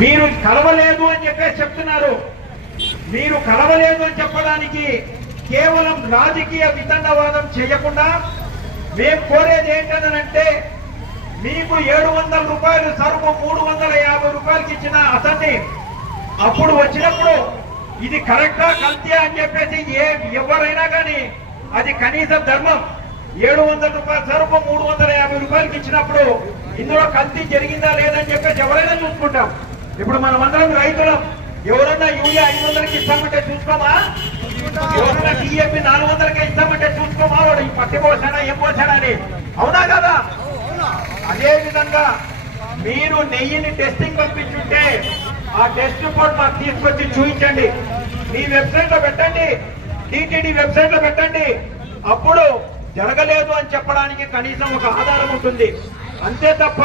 మీరు కలవలేదు అని చెప్పేసి చెప్తున్నారు. మీరు కలవలేదు అని చెప్పడానికి కేవలం రాజకీయ వితండవాదం చేయకుండా మేము కోరేది ఏంటనంటే మీకు ఏడు వందల రూపాయలు సరుకు మూడు వందల యాభై రూపాయలకి ఇచ్చిన అతన్ని అప్పుడు వచ్చినప్పుడు ఇది కరెక్టా కల్తీ అని చెప్పేసి ఏ ఎవరైనా కానీ అది కనీస ధర్మం. ఏడు వందల రూపాయల సరుకు మూడు వందల యాభై రూపాయలకి ఇచ్చినప్పుడు ఇందులో కల్తీ జరిగిందా లేదని చెప్పేసి ఎవరైనా చూసుకుంటాం. ఇప్పుడు మనం అందరం రైతులం. ఎవరన్నా యూరియా ఐదు వందలకి ఇస్తామంటే చూసుకోమా? ఎవరన్నా డిఏపి నాలుగు వందలకి ఇస్తామంటే చూసుకోమా? వాడు ఈ పట్టి పోసాడా ఏం పోసాడా అని. అవునా కదా? అదే విధంగా మీరు నెయ్యిని టెస్టింగ్ పంపించుంటే ఆ టెస్ట్ రిపోర్ట్ మాకు తీసుకొచ్చి చూపించండి మీ వెబ్సైట్లో పెట్టండి. టీటీడీ వెబ్సైట్లో పెట్టండి. అప్పుడు జరగలేదు అని చెప్పడానికి కనీసం ఒక ఆధారం ఉంటుంది. అంతే తప్ప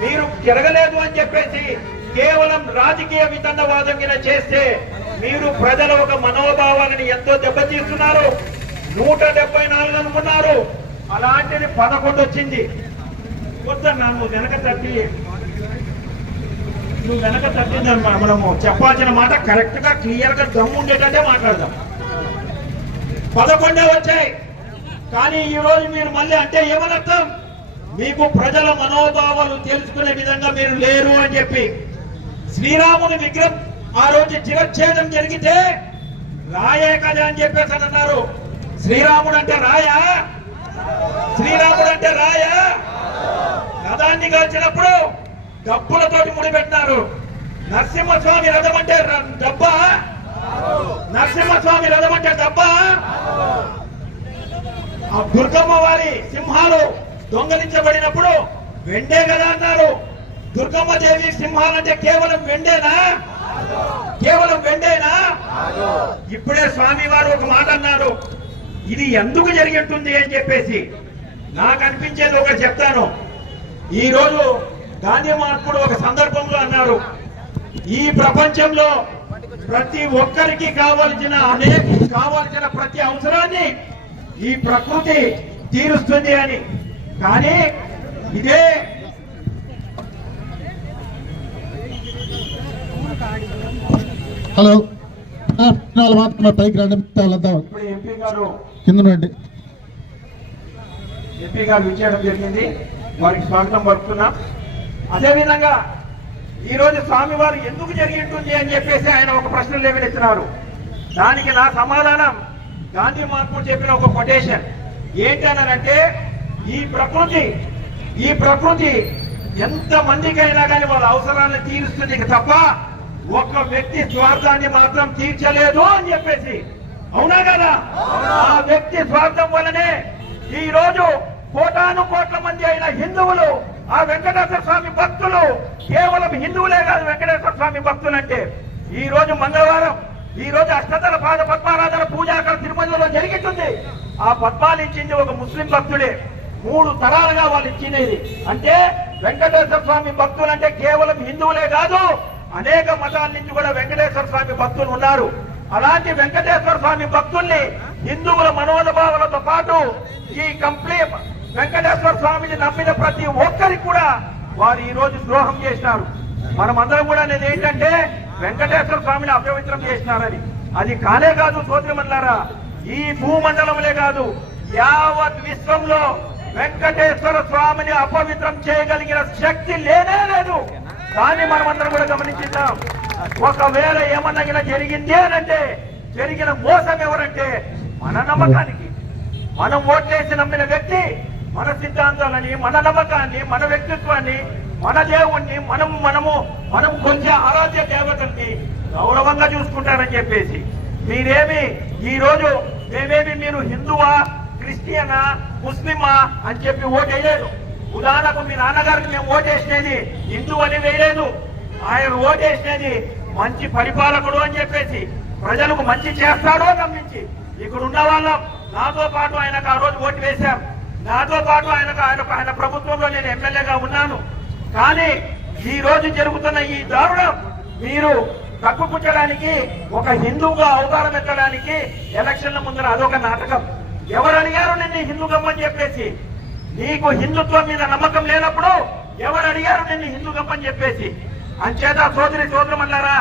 మీరు జరగలేదు అని చెప్పేసి కేవలం రాజకీయ వితండవాదం మీద చేస్తే మీరు ప్రజల ఒక మనోభావాలని ఎంతో దెబ్బతీస్తున్నారు. నూట డెబ్బై నాలుగు అనుకున్నారు. అలాంటిది పదకొండు వచ్చింది. వద్దన్నా నన్ను వెనక తట్టి. నువ్వు వెనక తట్టిందని మనము చెప్పాల్సిన మాట కరెక్ట్గా క్లియర్గా దమ్ము ఉండేటట్టే మాట్లాడదాం. పదకొండే వచ్చాయి. కానీ ఈ రోజు మీరు మళ్ళీ అంటే ఏమనర్థం? మీకు ప్రజల మనోభావాలు తెలుసుకునే విధంగా మీరు లేరు అని చెప్పి. శ్రీరాముని విగ్రహం ఆ రోజు చిరచ్ఛేదం జరిగితే రాయే కదా అని చెప్పేసి అన్నారు. శ్రీరాముడు అంటే రాయా? శ్రీరాముడు అంటే రాయా? రథాన్ని కాల్చినప్పుడు డబ్బులతోటి ముడిపెట్టినారు. నరసింహస్వామి రథం అంటే ర- నరసింహస్వామి రథం అంటే డబ్బ? ఆ దుర్గమ్మ వారి సింహాలు దొంగలించబడినప్పుడు వెండే కదా అన్నారు. దుర్గమ్మ దేవి సింహాలంటే కేవలం వెండేనా? కేవలం వెండేనా? ఇప్పుడే స్వామి వారు ఒక మాట అన్నారు. ఇది ఎందుకు జరిగి ఉంటుంది అని చెప్పేసి. నాకు అనిపించేది ఒకటి చెప్తాను. ఈ రోజు గాంధీ మహాత్ముడు ఒక సందర్భంలో అన్నారు. ఈ ప్రపంచంలో ప్రతి ఒక్కరికి కావలసిన అనేక కావలసిన ప్రతి అవసరాన్ని ఈ ప్రకృతి తీరుస్తుంది అని. కానీ ఇదే హలో. వాళ్ళు మాత్రం పైకి రండి వాళ్ళంతా ఇప్పుడు ఎంపీ గారు కింద రండి ఎంపీ గారు విచ్చేయడం జరిగింది. వారికి స్వాగతం పలుకుతున్నాం. అదేవిధంగా ఈ రోజు స్వామివారు ఎందుకు జరిగి ఉంటుంది అని చెప్పేసి ఆయన ఒక ప్రశ్న లేవనెత్తినారు. దానికి నా సమాధానం గాంధీ మహాత్ముడు చెప్పిన ఒక కొటేషన్. ఏంటనంటే ఈ ప్రకృతి ఈ ప్రకృతి ఎంత మందికైనా కానీ వాళ్ళ అవసరాలను తీరుస్తుంది తప్ప ఒక్క వ్యక్తి స్వార్థాన్ని మాత్రం తీర్చలేదు అని చెప్పేసి. అవునా కదా? ఆ వ్యక్తి స్వార్థం వల్లనే ఈ రోజు కోటాను కోట్ల మంది అయిన హిందువులు ఆ వెంకటేశ్వర స్వామి భక్తులు కేవలం హిందువులే కాదు వెంకటేశ్వర స్వామి భక్తులు అంటే ఈ రోజు మంగళవారం ఈ రోజు అష్టదల పాద పద్మారాధన పూజ అక్కడ తిరుపతిలో ఆ పద్మాలు ఇచ్చింది ఒక ముస్లిం భక్తుడే. మూడు తరాలుగా వాళ్ళు ఇచ్చినది అంటే వెంకటేశ్వర స్వామి భక్తులు అంటే కేవలం హిందువులే కాదు అనేక మతాల నుంచి కూడా వెంకటేశ్వర స్వామి భక్తులు ఉన్నారు. అలాంటి వెంకటేశ్వర స్వామి భక్తుల్ని హిందువుల మనోభావాలతో పాటు ఈ కంప్లీట్ వెంకటేశ్వర స్వామిని నమ్మిన ప్రతి ఒక్కరికి కూడా వారు ఈ రోజు ద్రోహం చేసినారు. మనమందరం కూడా అనేది ఏంటంటే వెంకటేశ్వర స్వామిని అపవిత్రం చేసినారని. అది కానే కాదు సోదరిమన్నారా ఈ భూమండలంలో కాదు యావత్ విశ్వంలో వెంకటేశ్వర స్వామిని అపవిత్రం చేయగలిగిన శక్తి లేనే లేదు. దాన్ని మనం అందరం కూడా గమనించిద్దాం. ఒకవేళ ఏమన్నా ఇలా జరిగింది అంటే జరిగిన మోసం ఎవరంటే మన నమ్మకానికి. మనం ఓట్లేసి నమ్మిన వ్యక్తి మన సిద్ధాంతాలని మన నమ్మకాన్ని మన వ్యక్తిత్వాన్ని మన దేవుణ్ణి మనం మనము మనం కొంచెం ఆరాధ్య దేవతల్ని గౌరవంగా చూసుకుంటారని చెప్పేసి. మీరేమి ఈ రోజు మేమేమి మీరు హిందువా క్రిస్టియనా ముస్లిమా అని చెప్పి ఓటేయలేదు. ఉదాహరణకు మీ నాన్నగారికి మేము ఓటేసినది హిందూ అని వేయలేదు. ఆయన ఓటేసినది మంచి పరిపాలకుడు అని చెప్పేసి ప్రజలకు మంచి చేస్తాడో గమనించి ఇక్కడ ఉన్న వాళ్ళం. నాతో పాటు ఆయనకు ఆ రోజు ఓటు వేశాం. నాతో పాటు ఆయనకు ఆయన ఆయన ప్రభుత్వంలో నేను ఎమ్మెల్యేగా ఉన్నాను. కానీ ఈ రోజు జరుగుతున్న ఈ దారుణం మీరు తప్పుపుచ్చడానికి ఒక హిందువుగా అవతారం ఎత్తడానికి ఎలక్షన్ల ముందర అదొక నాటకం. ఎవరు అడిగారు నిన్ను హిందూ గమ్మని చెప్పేసి? నీకు హిందుత్వం మీద నమ్మకం లేనప్పుడు ఎవరు అడిగారు నిన్ను హిందూ గమ్మని చెప్పేసి? అంచేత సోదరి సోదరమన్నారా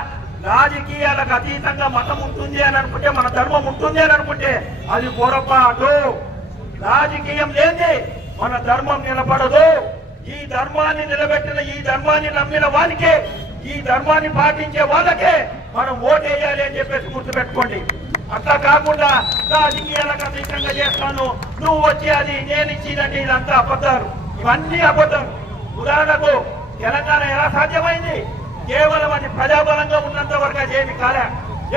రాజకీయాలకు అతీతంగా మతం ఉంటుంది అని అనుకుంటే మన ధర్మం ఉంటుంది అని అనుకుంటే అది పొరపాటు. రాజకీయం లేని మన ధర్మం నిలబడదు. ఈ ధర్మాన్ని నిలబెట్టిన ఈ ధర్మాన్ని నమ్మిన వానికే ఈ ధర్మాన్ని పాటించే వాళ్ళకే మనం ఓటేయాలి అని చెప్పేసి గుర్తుపెట్టుకోండి. అట్లా కాకుండా రాజకీయాలకు అతీతంగా చేస్తాను. నువ్వు వచ్చి అది నేను ఇచ్చినట్టు ఇదంతా అబద్ధాలు. ఇవన్నీ అబద్ధాలు. ఉదాహరణకు తెలంగాణ ఎలా సాధ్యమైంది? కేవలం అది ప్రజాబలంగా ఉన్నంత వరకు అదేమి కాలే.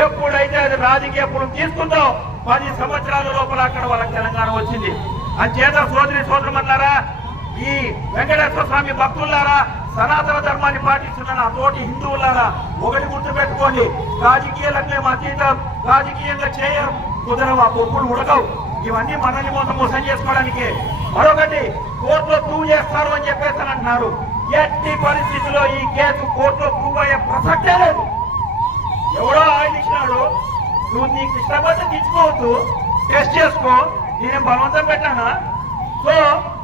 ఎప్పుడైతే అది రాజకీయ పురం తీసుకుందో పది సంవత్సరాల లోపల అక్కడ వాళ్ళకి తెలంగాణ వచ్చింది. అంచేత సోదరి సోదరుమన్నారా ఈ వెంకటేశ్వర స్వామి భక్తులారా సనాతన ధర్మాన్ని పాటిస్తున్న నా తోటి హిందువులారా ఒకటి గుర్తు పెట్టుకోండి రాజకీయాలకు అతీతం రాజకీయంగా చేయరు. కుదరవు ఆ పొక్కులు ఉడకవు. ఇవన్నీ మనల్ని మోసం మోసం చేసుకోవడానికి. మరొకటి కోర్టులో ప్రూవ్ చేస్తారు అని చెప్పేసి అంటున్నారు. ఎట్టి పరిస్థితిలో ఈ కేసు కోర్టులో ప్రూవ్ అయ్యే ప్రసక్తే లేదు. ఎవడో ఆయన ఇచ్చినాడు. నువ్వు నీకు ఇష్టపడితే తీసుకోవద్దు. టెస్ట్ చేసుకో. నేను బలవంతం పెట్టానా? సో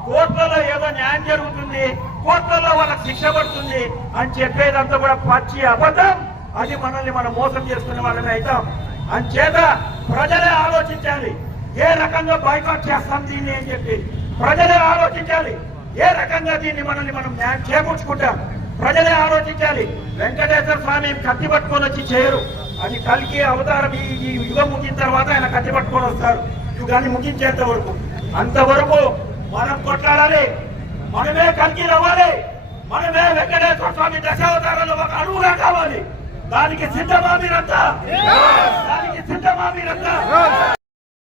కోర్టులలో ఏదో న్యాయం జరుగుతుంది. కోర్టులలో శిక్ష పడుతుంది అని చెప్పేదంతా కూడా పచ్చి అబద్ధం. అది మనల్ని మనం మోసం చేసుకునే వాళ్ళమే అవుతాం. అంచేత ప్రజలే ఆలోచించాలి. ఏ రకంగా బైకాట్ చేస్తాం దీన్ని అని చెప్పి. ప్రజలే ఆలోచించాలి. ఏ రకంగా దీన్ని మనల్ని మనం న్యాయం చేకూర్చుకుంటాం? ప్రజలే ఆలోచించాలి. వెంకటేశ్వర స్వామి కత్తి పట్టుకొని వచ్చి చేయరు. అది కలికి అవతారం ఈ ఈ యుగం ముగిన తర్వాత ఆయన కత్తి పట్టుకొని వస్తారు. యుగాన్ని ముగించేంత వరకు. అంతవరకు మనం కొట్లాడాలి. మనమే కలికి రావాలి. మనమే వెంకటేశ్వర స్వామి దశావతారంలో ఒక అడుగుగా కావాలి. దానికి సిద్ధమా మీరంతా? దానికి సిద్ధమా మీరంతా?